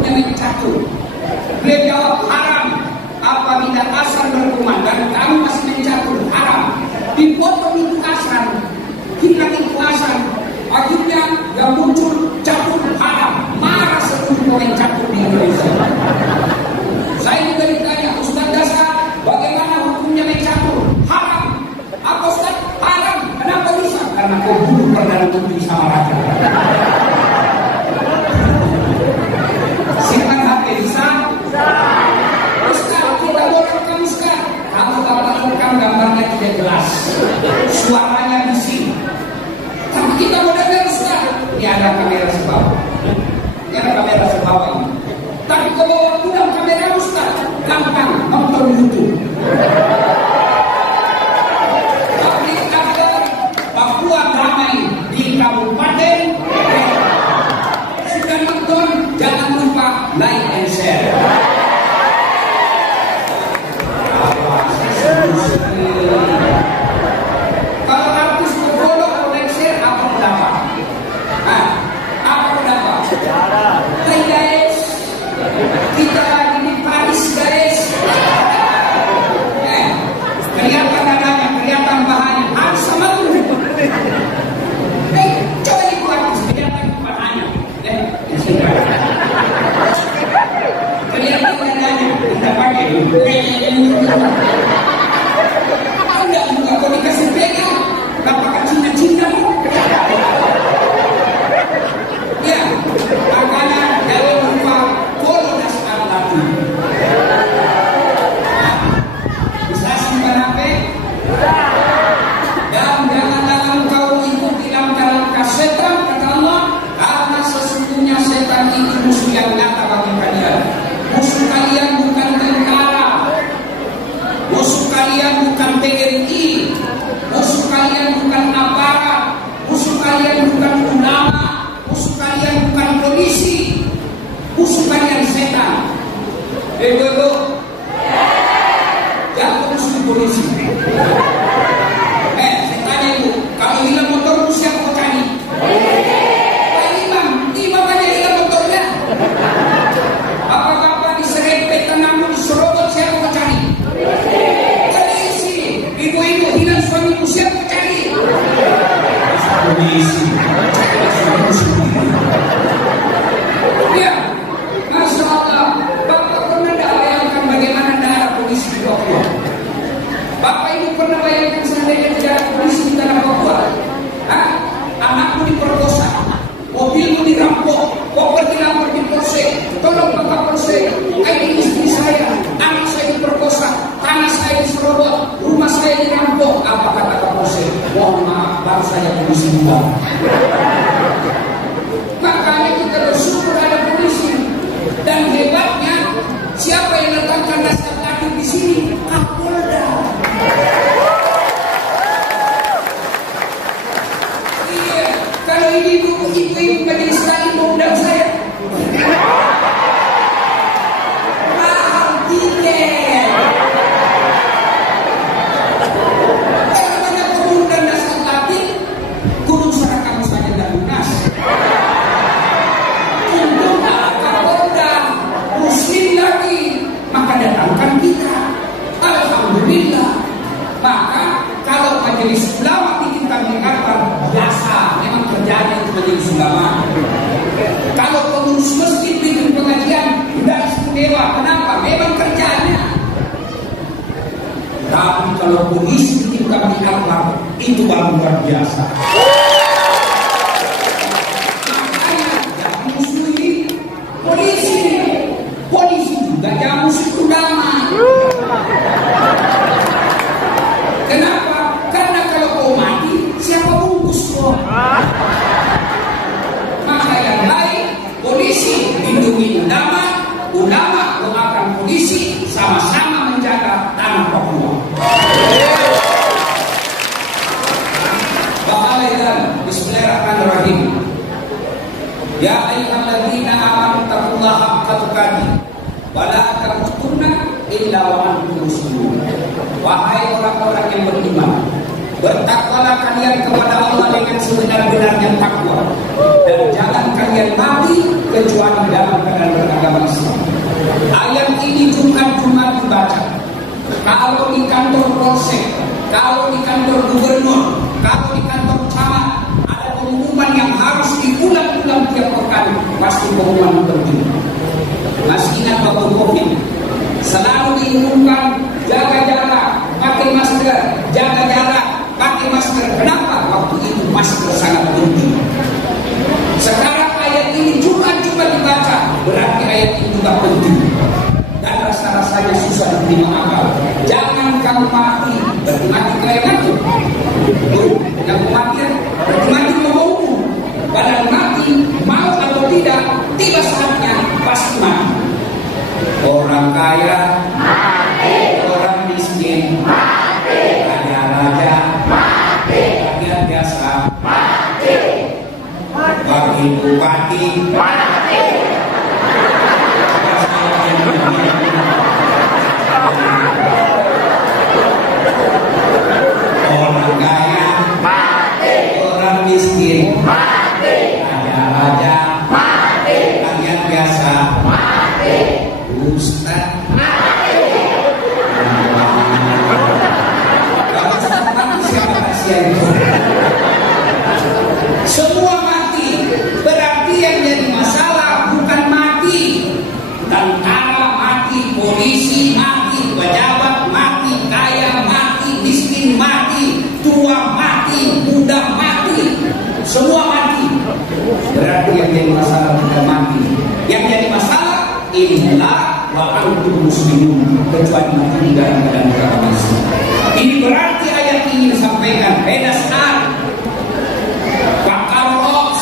hukumnya main catur? Beliau jawab haram. Apabila azan berkumandang kamu masih main catur, haram. Dipotong itu azan, hilang itu azan, akhirnya yang muncul catur haram. Marah seluruh pemain catur di Indonesia. Saya juga ditanya, Ustaz Dasar, bagaimana hukumnya main catur? Haram. Apa Ustaz? Haram. Kenapa bisa? Karena kau bunuh Perdana Menteri sama raja. Simpan HP bisa? Ustaz, kita boleh rekam sekarang. Kamu dapat rekam gambarnya tidak jelas, suaranya bising. Tapi kita mau dengar Ustaz. Ini ada kamera sebawah. Ini ada kamera sebawah ini. Tapi kalau bawa pulang kamera Ustaz, gampang nonton YouTube. Tapi agar Papua damai di Kabupaten, sudah nonton, jangan lupa like and share. Kalau artis berfollow atau like share, apa pendapat? Apa pendapat? Hai guys, kita lagi di Paris guys. Kelihatan dadanya, kelihatan bahannya, harus sama tuh. Coba dibuat, kelihatan bahannya. Kelihatan dadanya, kita pakai. Enggak juga kau dikasih pegang, apakah cinta-cinta? Ya, makanya jangan lupa follow dasar lagi. Bisa simpan HP? Dan jangan kau ikuti langkah-langkah setan, kata Allah, karena sesungguhnya setan itu musuh yang nyata bagi kalian. Musuh kalian bukan tentara, musuh kalian bukan TNI, musuh kalian bukan aparat, musuh kalian bukan ulama, musuh kalian bukan polisi, musuh kalian setan. Ibu-ibu, jangan musuh polisi. Saya tanya ibu, kalau hilang motormu siapa kau cari? Pak Imam, Imam aja hilang motornya. Apa-apa diserempet tanganmu, diserobot, siapa kau cari? Polisi. Ibu-ibu hilang suamimu, siapa kau cari? Polisi. Ya, Masya Allah, Bapak pernah tak bayangkan bagaimana darah polisi di Papua? Bapak Ibu pernah bayangkan seandainya darah polisi di tanah Papua? Anakmu diperkosa, mobilmu dirampok, kau pergi lapor di polsek, tolong Bapak polsek, ini istri saya, anak saya diperkosa, tanah saya diserobot, rumah saya dirampok. Apa kata Pak polsek? Mohon maaf, baru saya polisi bukan. Makanya kita bersyukur ada polisi. Dan hebatnya, siapa yang letakkan dasar lagi di sini? Kapolda. Iya, kalau ini ibu majelis sekali mau undang saya. Mahal tiket. Kalau banyak kemudian dasar lagi, gunung Sarakamu saja tidak lunas. Muslim lagi, maka datangkan kita. Alhamdulillah. Maka kalau majelis ulama di kita mengatakan biasa, memang terjadi itu majelis ulama. Kalau pengurus masjid bikin pengajian tidak istimewa, kenapa? Memang kerjanya. Tapi kalau polisi bikin kami akhlak, itu baru luar biasa. Makanya jangan musuhi polisi. Polisi juga jangan musuh ulama. Kenapa? Karena kalau kau mati, siapa bungkus kau? Maka yang baik, polisi lindungi ulama, ulama mengatakan polisi, sama-sama menjaga tanah Papua. Bismillahirrahmanirrahim. Ya ayyuhalladzina amanu taqullaha haqqa tuqatih wa la tamutunna illa wa antum muslimun. Wahai orang-orang yang beriman, bertakwalah kalian kepada Allah dengan sebenar-benarnya takwa, dan jangan kalian mati kecuali dalam keadaan beragama kalau di kantor gubernur, kalau di kantor camat ada pengumuman yang harus diulang-ulang tiap pekan, pasti pengumuman penting. Masih ingat waktu COVID, selalu diumumkan jaga jarak, pakai masker, jaga jarak, pakai masker. Kenapa? Waktu itu masker sangat penting. Sekarang ayat ini cuma dibaca, berarti ayat ini juga penting. Dan rasa-rasanya susah diterima akal. Jangan kamu mati, berarti mati kayak mati. Yang mati, berarti mati mau. Padahal mati, mau atau tidak, tiba saatnya pasti mati. Orang kaya mati, orang miskin mati, raja-raja mati, rakyat biasa mati, wakil bupati mati. Orang kaya mati, orang miskin mati, raja-raja mati, rakyat biasa mati, ustaz mati. Kalau mati siapa kasihan? Semua mati. Berarti yang jadi masalah bukan mati. Tentara mati, polisi mati, pejabat mati, kaya mati, miskin mati, tua mati, muda mati, semua mati. Berarti yang jadi masalah bukan mati. Yang jadi masalah inilah wa antum muslimun, kecuali mati dalam keadaan agama Islam. Ini berarti ayat ini disampaikan beda saat Pak Carlos,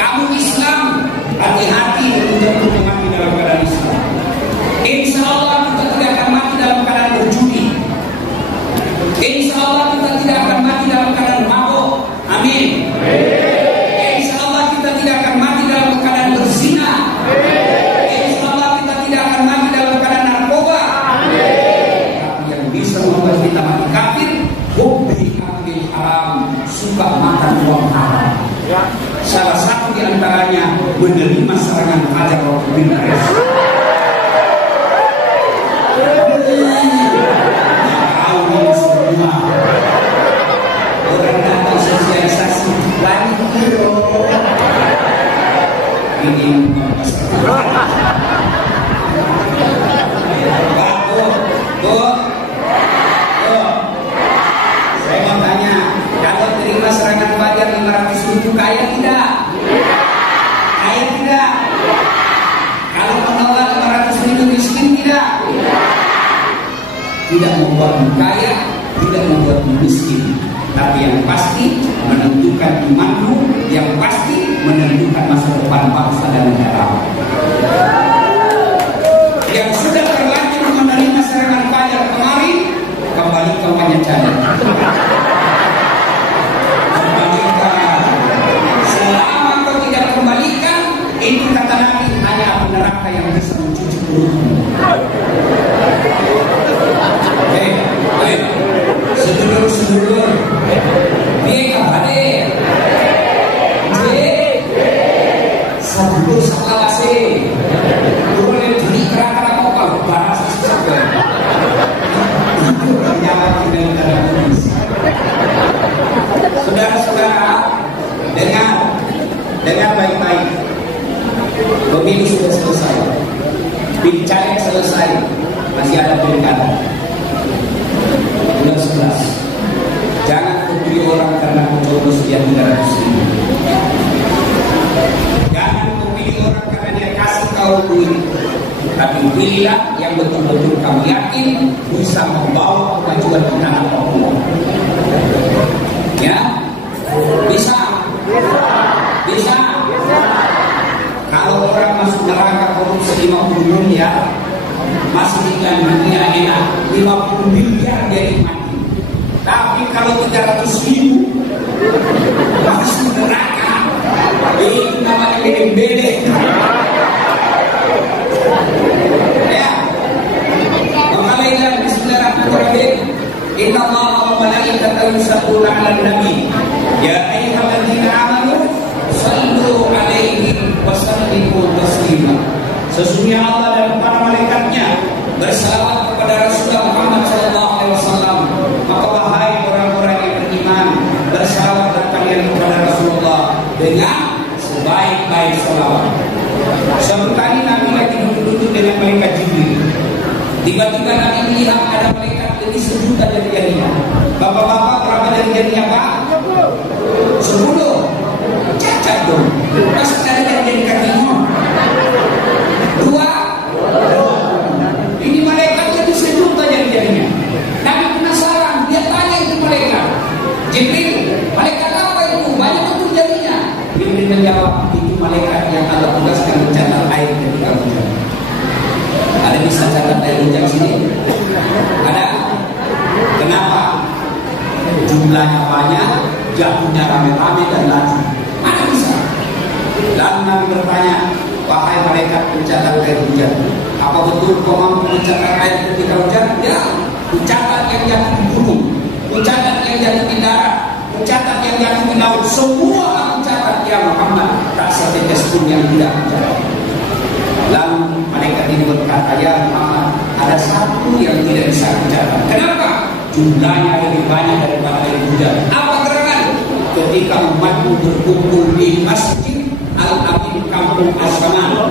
kamu Islam, hati-hati untuk mati dalam keadaan Islam. Insya Allah kita tidak akan mati dalam keadaan berjudi. Insya Allah kita tidak akan mati dalam keadaan mabuk. Amin. Insya Allah kita tidak akan mati dalam keadaan berzina. Insya Allah kita tidak akan mati dalam keadaan narkoba. Tapi yang bisa membuat kita mati kafir, hubbi akil haram, suka makan uang haram. Salah satu di antaranya menerima serangan Hajar waktu bin Qais. Tahu ini semua. Orang datang sosialisasi lagi hero. Ini saya mau tanya, kalau terima serangan Fajar 500.000 kaya tidak? Kaya tidak? Kalau menolak 500.000 miskin tidak? Tidak membuatmu kaya, tidak membuatmu miskin. Tapi yang pasti menentukan imanmu, yang pasti menentukan masa depan bangsa dan negara. Yang sudah terlanjur menerima serangan Fajar kemarin, kembali kampanye caleg. Kembalikan. Selama kau tidak kembalikan, itu kata Nabi hanya api neraka yang bisa mencuci perutmu. Sedulur-sedulur, ini kabarnya. Sedulur sekelase, boleh beli kerana apa bahasa susah. Jangan tinggal dalam tulis. Saudara-saudara, dengar baik-baik. Pemilu sudah selesai, pilkada selesai, masih ada pilkada. Bulan 11. Jangan kau pilih orang karena kau coblos dia 300.000. Jangan kau pilih orang karena dia kasih kau duit. Tapi pilihlah yang betul-betul kamu yakin bisa membawa kemajuan di tanah Papua. Ya, bisa. Kalau orang masuk neraka korupsi 50 miliar, masih tinggal dunia enak 50 miliar dia nikmati. Tapi kalau 300.000 masuk neraka, itu namanya bede. Ya, mengalaikan Bismillahirrahmanirrahim. Inna Allah wa malaikatahu yusalluna 'alan nabi. Ya ayyuhalladzina amanu sallu 'alaihi wa sallimu taslima. Sesungguhnya Allah dan para malaikatnya bersalawat kepada Rasulullah Muhammad sallallahu alaihi wasallam. Maka wahai dengan sebaik-baik selawat. Suatu kali Nabi lagi duduk-duduk dengan malaikat Jibril. Tiba-tiba Nabi melihat ada malaikat lebih 1 juta dari jarinya. Bapak-bapak berapa dari jarinya Pak? 10. Cacat dong. Masa ada jari kakinya? 2. Ini malaikat lebih 1 juta dari jarinya. Nabi penasaran, dia tanya itu malaikat. Jibril, malaikat apa itu? Banyak betul jarinya. Jibril menjawab, itu malaikat yang Allah tugaskan mencatat air ketika hujan. Ada bisa catat air hujan sini? Ada? Kenapa? Jumlahnya banyak, jatuhnya rame-rame dan laju. Mana bisa? Lalu Nabi bertanya, wahai malaikat pencatat air hujan, apa betul kau mampu mencatat air ketika hujan? Ya, mencatat yang jatuh di gunung, mencatat yang jatuh di darat, mencatat yang jatuh di laut. Semua aku catat ya Muhammad, tak setetes pun yang tidak mencatat. Lalu malaikat ini berkata, ya Muhammad, ada satu yang tidak bisa dicatat. Kenapa? Jumlahnya lebih banyak daripada air hujan. Apa gerangan? Ketika umatmu berkumpul di Masjid Al-Amin Kampung Asyaman,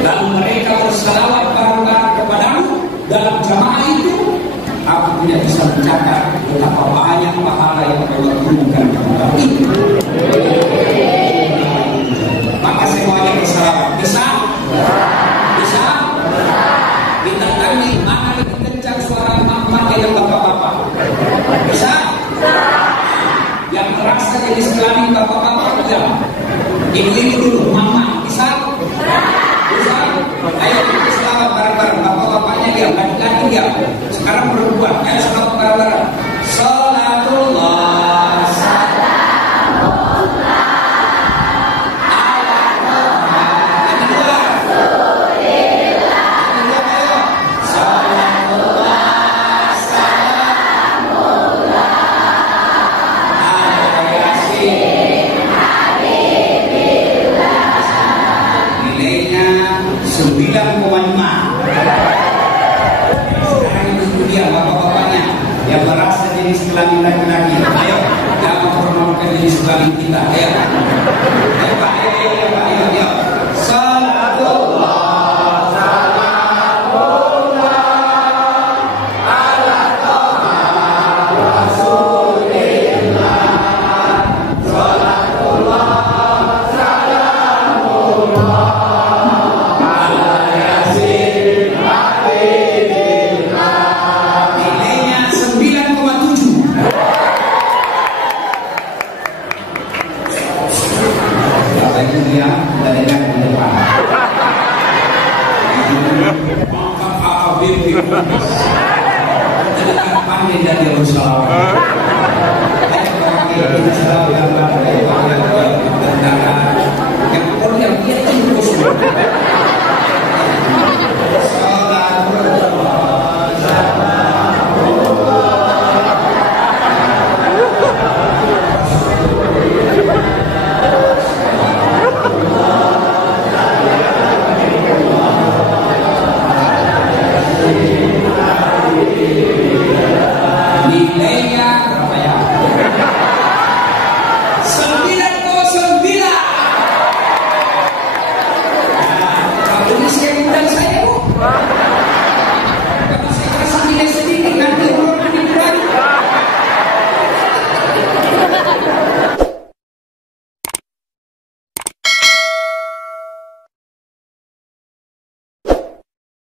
lalu mereka bersalawat bareng-bareng kepadamu dalam jamaah itu, aku tidak bisa mencatat betapa banyak pahala yang Allah turunkan kepada itu. Maka semuanya bersalawat. Bisa? Bisa? Kita tanya mana lebih kencang suara emak-emak yang bapak-bapak? Bisa? Yang terasa jadi sekali bapak-bapak ya. Ini dulu mama. Bisa? Bisa? Ayo kita selawat bareng-bareng. Bapak-bapaknya dia, laki-laki dia. Sekarang perempuan. Ayo selawat bareng-bareng. Salatullah. Yang merasa jadi sekelamin laki-laki, ayo jangan mempermalukan jadi sekelamin kita, ayo Pak, ayo Salatullah ala Taha Rasulillah, salatullah salamullah ala Yasin Habibillah. Nilainya 9,7. Bapak Ibu dia dari yang di depan. Maka Habib itu tidak pandai dari Rasulullah. Kita selalu dapat yang orang yang dia terus. Nilainya berapa ya? 9,9. Nah, kalau ini saya undang saya, Bu.